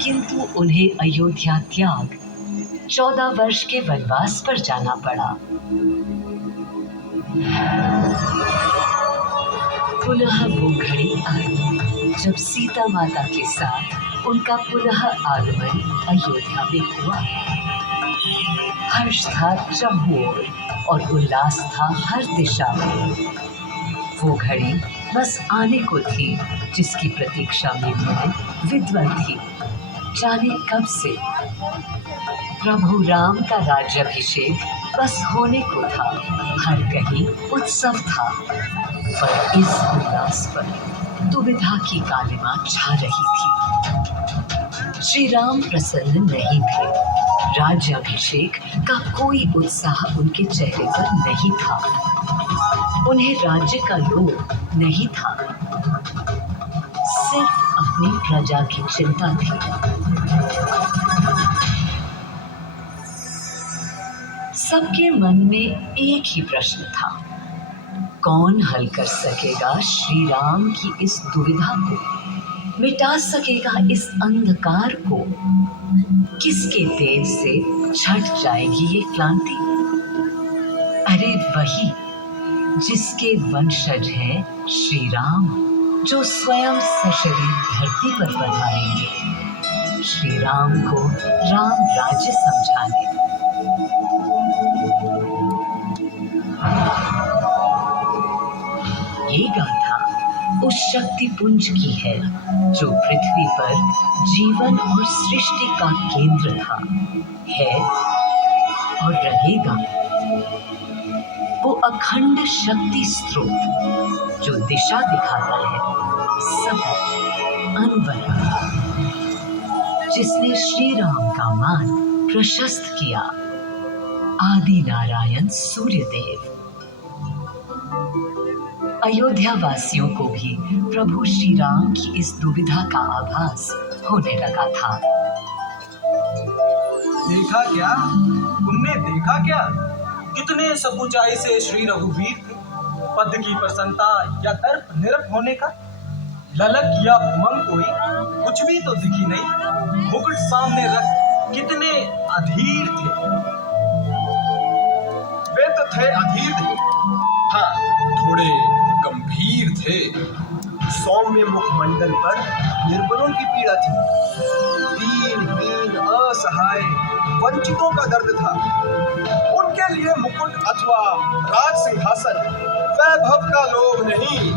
किंतु उन्हें अयोध्या त्याग 14 वर्ष के वनवास पर जाना पड़ा। पुनः वो घड़ी आई जब सीता माता के साथ उनका पुनः आगमन अयोध्या में हुआ। हर्ष था चारों ओर और उल्लास था हर दिशा में। वो घड़ी बस आने को थी जिसकी प्रतीक्षा में मैं विद्वान थी। जाने कब से प्रभु राम का राज्याभिषेक बस होने को था। हर कहीं उत्सव था, पर इस उल्लास पर दुविधा की कालिमा छा रही थी। श्री राम प्रसन्न नहीं थे। राज्याभिषेक का कोई उत्साह उनके चेहरे पर नहीं था। उन्हें राज्य का लोभ नहीं था, सिर्फ अपनी प्रजा की चिंता थी। सबके मन में एक ही प्रश्न था, कौन हल कर सकेगा श्री राम की इस दुविधा को, मिटा सकेगा इस अंधकार को? किसके तेज से छट जाएगी ये क्रांति? अरे वही जिसके वंशज हैं श्री राम, जो स्वयं सशरीर धरती पर पधारेंगे श्री राम को राम राज्य समझाने। ये गाथा उस शक्ति पुंज की है जो पृथ्वी पर जीवन और सृष्टि का केंद्र था, है और रहेगा। वो अखंड शक्ति स्रोत जो दिशा दिखाता है सब अनवरत, जिसने श्री राम का मान प्रशस्त किया, आदि नारायण सूर्यदेव। अयोध्या वासियों को भी प्रभु श्री राम की इस दुविधा का आभास होने लगा था। देखा क्या? तुमने देखा क्या? कितने सकुचाई से श्री रघुवीर थे। पद की प्रसन्नता या दर्प निरप होने का ललक या उमंग कोई कुछ भी तो दिखी नहीं। मुकुट सामने रख कितने अधीर थे। वे तो थे अधीर थे, हाँ थोड़े गंभीर थे। सौम्य मुखमंडल पर निर्बलों की पीड़ा थी, दीनहीन असहाय वंचितों का दर्द था। उनके लिए मुकुट अथवा राज सिंहासन वैभव का लोभ नहीं।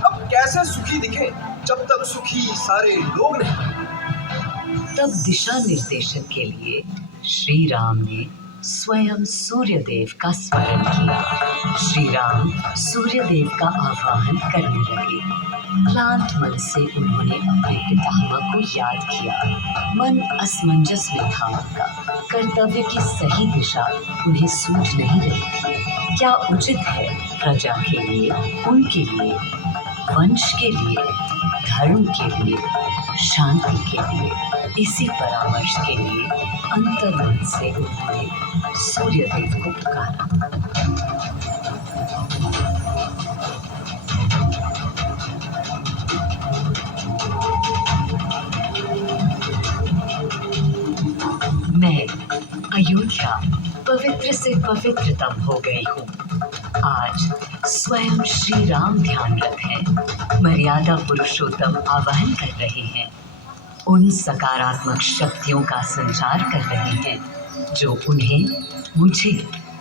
अब कैसे सुखी दिखे जब तक सुखी सारे लोग नहीं। तब दिशा निर्देशन के लिए श्री राम ने स्वयं सूर्यदेव का स्मरण किया। श्री राम सूर्यदेव का आह्वान करने लगे। क्लांत मन से उन्होंने अपने पितामह को याद किया। मन असमंजस में था उनका। कर्तव्य की सही दिशा उन्हें सूझ नहीं रही थी। क्या उचित है प्रजा के लिए, उनके लिए, वंश के लिए, धर्म के लिए, शांति के लिए? इसी परामर्श के लिए अंतर्मन से उन्होंने सूर्यदेव को पुकारा। मैं अयोध्या पवित्र से पवित्रतम हो गई हूँ। आज स्वयं श्री राम ध्यानरत हैं, मर्यादा पुरुषोत्तम आवाहन कर रहे हैं, उन सकारात्मक शक्तियों का संचार कर रहे हैं जो उन्हें, मुझे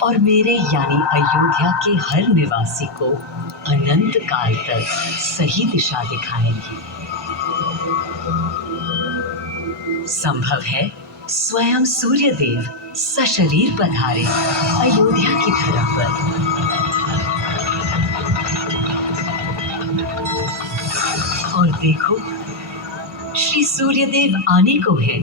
और मेरे यानी अयोध्या के हर निवासी को अनंत काल तक सही दिशा दिखाएंगी। संभव है स्वयं सूर्यदेव सशरीर पधारे अयोध्या की धरा पर। और देखो, श्री सूर्यदेव आने को हैं।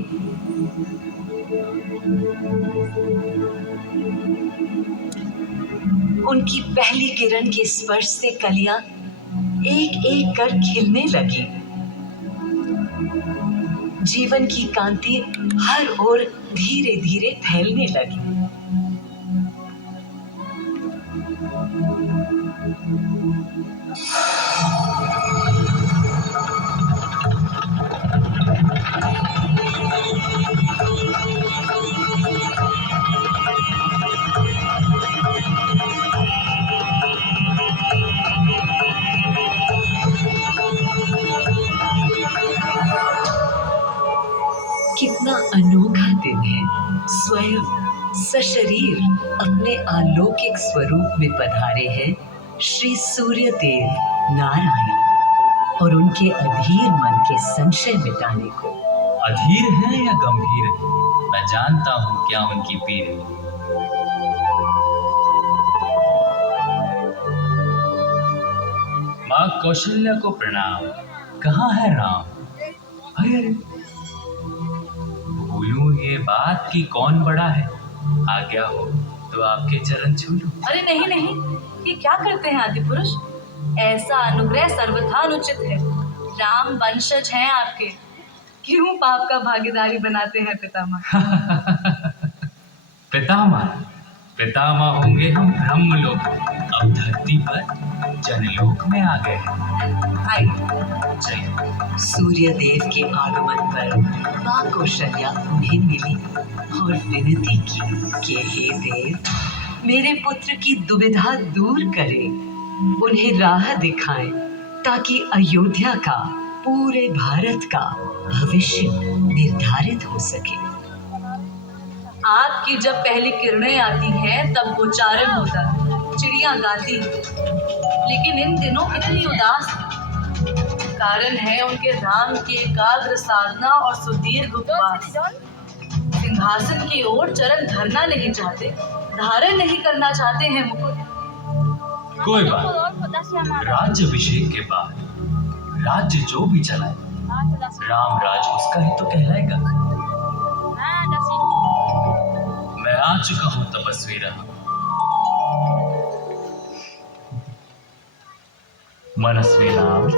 उनकी पहली किरण के स्पर्श से कलियां एक एक कर खिलने लगी। जीवन की कांति हर ओर धीरे धीरे फैलने लगी। अनोखा दिन है स्वयं सशरीर अपने अलौकिक स्वरूप में पधारे हैं श्री सूर्यदेव नारायण और उनके अधीर मन के संशय मिटाने को। अधीर है या गंभीर है, मैं जानता हूँ क्या उनकी पीर है। माँ कौशल्या को प्रणाम। कहाँ है राम? अरे अरे, भूलूं ये बात कि कौन बड़ा है। आज्ञा हो तो आपके चरण छू लूं। अरे नहीं नहीं, ये क्या करते हैं आदि पुरुष? ऐसा अनुग्रह सर्वथा अनुचित है। राम वंशज हैं आपके, क्यों पाप का भागीदारी बनाते हैं पितामह? पितामह पितामह होंगे हम ब्रह्मलोक, अब धरती पर जनलोक में आ गए हैं। आइए। चलिए। सूर्यदेव के आगमन पर माँ कौशल्या उन्हें मिली और विनती की कि हे देव, मेरे पुत्र की दुविधा दूर करें, उन्हें राह दिखाएं ताकि अयोध्या का, पूरे भारत का भविष्य निर्धारित हो सके। आपकी जब पहली किरणें आती हैं तब गोचारण होता है, चिड़ियां गाती हैं, लेकिन इन दिनों कितनी उदास है। कारण है उनके राम की एकाग्र साधना और सुदीर्घ उपवास। सिंहासन की ओर चरण धरना नहीं चाहते, धारण नहीं करना चाहते हैं मुकुट। कोई बात, राज्य अभिषेक के बाद राज्य जो भी चलाए, राम राज उसका ही तो कहलाएगा। मैं आ चुका हूं तपस्वी राम। मनस्वी राम,